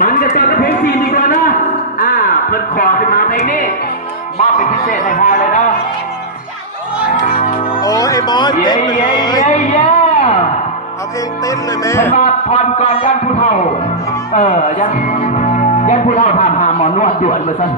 มันจะจอดเพลง4ดีกว่านะเพิ่นขอขึ้นมาเพลงนี้มอบเป็นพิเศษให้พาเลยนะโอ้ไอ้บอสเย้เย้เย้เย้เอาเพลงเต้นเลยแม่มาผ่อนก่อนยันผู้เฒ่ายันผู้เฒ่าถามหาหมอนวดด่วนเลยสั้น